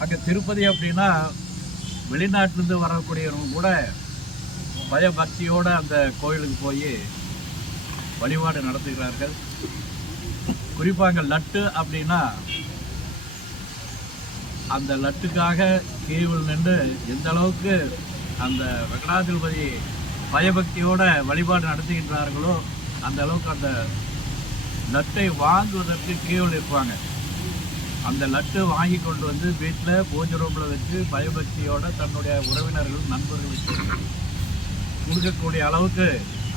அங்கே திருப்பதி அப்படின்னா வெளிநாட்டிலேருந்து வரக்கூடியவங்க கூட பயபக்தியோடு அந்த கோயிலுக்கு போய் வழிபாடு நடத்துகிறார்கள். குறிப்பாக அங்கே லட்டு அப்படின்னா அந்த லட்டுக்காக கீழ் நின்று எந்த அளவுக்கு அந்த வெங்கடாதிபதி பயபக்தியோட வழிபாடு நடத்துகின்றார்களோ அந்த அளவுக்கு அந்த லட்டை வாங்குவதற்கு கீழ் இருப்பாங்க அந்த லட்டு வாங்கி கொண்டு வந்து வீட்டில் பூஜை ரூமில் வச்சு பயபக்தியோட தன்னுடைய உறவினர்கள் நண்பர்களுக்கு கொடுக்கக்கூடிய அளவுக்கு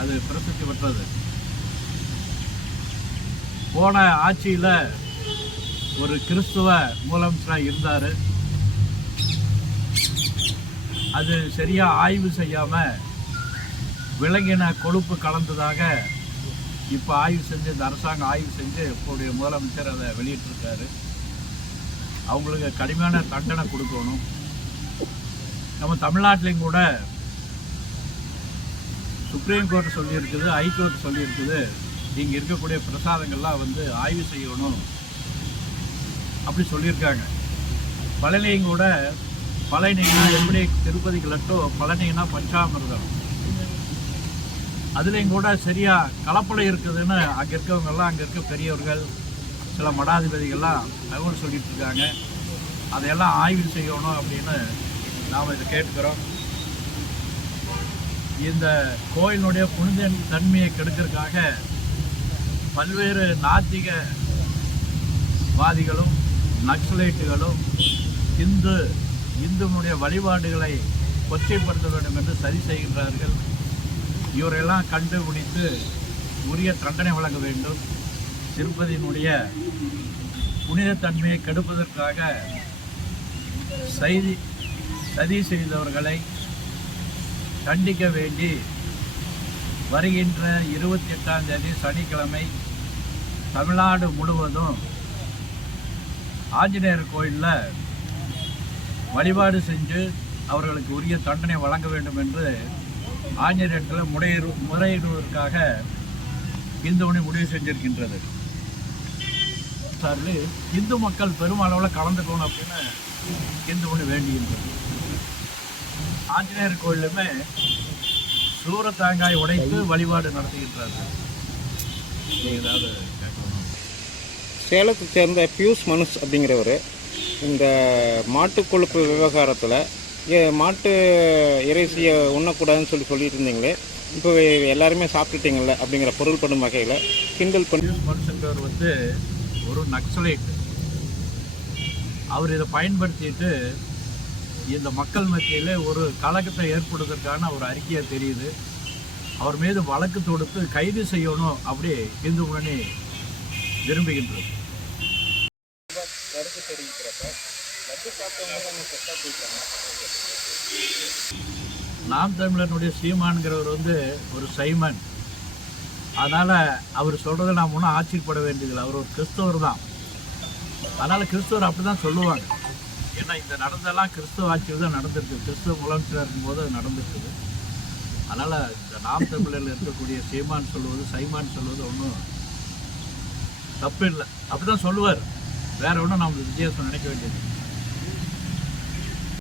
அது பிரசித்தி பெற்றது. போன ஆட்சியில் ஒரு கிறிஸ்துவ முதலமைச்சராக இருந்தார். அது சரியாக ஆய்வு செய்யாமல் விலங்கின கொழுப்பு கலந்ததாக இப்போ ஆய்வு செஞ்சு இந்த அரசாங்கம் ஆய்வு செஞ்சு இப்போடைய முதலமைச்சர் அதை வெளியிட்டிருக்காரு. அவங்களுக்கு கடுமையான தண்டனை கொடுக்கணும். நம்ம தமிழ்நாட்டிலையும் கூட சுப்ரீம் கோர்ட் சொல்லியிருக்குது ஹைகோர்ட் சொல்லியிருக்குது. இங்கே இருக்கக்கூடிய பிரசாதங்கள்லாம் வந்து ஆய்வு செய்யணும். அப்படி சொல்லியிருக்காங்க. பழனியும் கூட பழனினா எப்படி திருப்பதிக்கு லட்டோ பழனினா பஞ்சாமிர்தம். அதுலேயும் கூட சரியா கலப்படம் இருக்குதுன்னு அங்கே இருக்கவங்கெல்லாம் அங்கே இருக்க பெரியவர்கள் சில மடாதிபதிகள்லாம் தகவல் சொல்லிட்டு இருக்காங்க அதையெல்லாம் ஆய்வு செய்யணும் அப்படின்னு நாம் இதை கேட்டுக்கிறோம். இந்த கோயிலுடைய புனித தன்மையை கெடுக்கிறதுக்காக பல்வேறு நாத்திக வாதிகளும் நக்சலைட்டுகளும் இந்து இந்துனுடைய வழிபாடுகளை கொச்சைப்படுத்த வேண்டும் என்று சரி செய்கின்றார்கள். இவரெல்லாம் கண்டுபிடித்து உரிய தண்டனை வழங்க வேண்டும். திருப்பதியினுடைய புனிதத்தன்மையை கெடுப்பதற்காக செய்தி சதி செய்தவர்களை கண்டிக்க வேண்டி வருகின்ற இருபத்தி எட்டாம் தேதி சனிக்கிழமை தமிழ்நாடு முழுவதும் ஆஞ்சநேயர் கோயிலில் வழிபாடு செஞ்சு அவர்களுக்கு உரிய தண்டனை வழங்க வேண்டும் என்று ஆஞ்சநேயத்தில் முறையிடு முறையிடுவதற்காக இந்துமணி முடிவு செஞ்சிருக்கின்றது. சார்பில் இந்து மக்கள் பெருமளவில் கலந்துக்கணும் அப்படின்னு இந்துமணி வேண்டுகின்றது ஆஞ்சநேயர் கோயிலுமே சூரத்தாங்காய் உடைத்து வழிபாடு நடத்துகின்றார்கள். ஏதாவது சேலத்தை சேர்ந்த பியூஷ் மனுஷ் அப்படிங்கிறவர் இந்த மாட்டு கொழுப்பு விவகாரத்தில் மாட்டு இறைச்சியை உண்ணக்கூடாதுன்னு சொல்லி சொல்லிட்டு இருந்தீங்களே இப்போ எல்லாருமே சாப்பிட்டுட்டீங்கல்ல அப்படிங்கிற பொருள்படும் வகையில் கிண்டல் பண்ணி பியூஷ் மனுஷன்றவர் வந்து ஒரு நக்சலைட் அவர் இதை பயன்படுத்திட்டு இந்த மக்கள் மத்தியில் ஒரு கலக்கத்தை ஏற்படுவதற்கான ஒரு அறிக்கையாக தெரியுது. அவர் மீது வழக்கு தொடுத்து கைது செய்யணும் அப்படி இந்து முன்னணி விரும்புகின்றது. நாம் தமிழனுடைய சீமான்கிறவர் வந்து ஒரு சைமன். அதனால் அவர் சொல்கிறத நாம் ஒன்றும் ஆச்சரியப்பட வேண்டியதில்லை. அவர் ஒரு கிறிஸ்தவர் தான். அதனால் கிறிஸ்தவர் அப்படி தான் சொல்லுவாங்க. ஏன்னா இந்த நடந்தெல்லாம் கிறிஸ்துவ ஆட்சியில் தான் நடந்திருக்கு. கிறிஸ்துவ முதலமைச்சராக இருக்கும்போது அது நடந்திருக்குது. அதனால் இந்த நாம் தமிழரில் இருக்கக்கூடிய சீமான் சொல்லுவது சைமான் சொல்லுவது ஒன்றும் தப்பு இல்லை அப்படி தான் சொல்லுவார். வேற ஒன்றும் நம்ம வித்தியாசம் நினைக்க வேண்டியது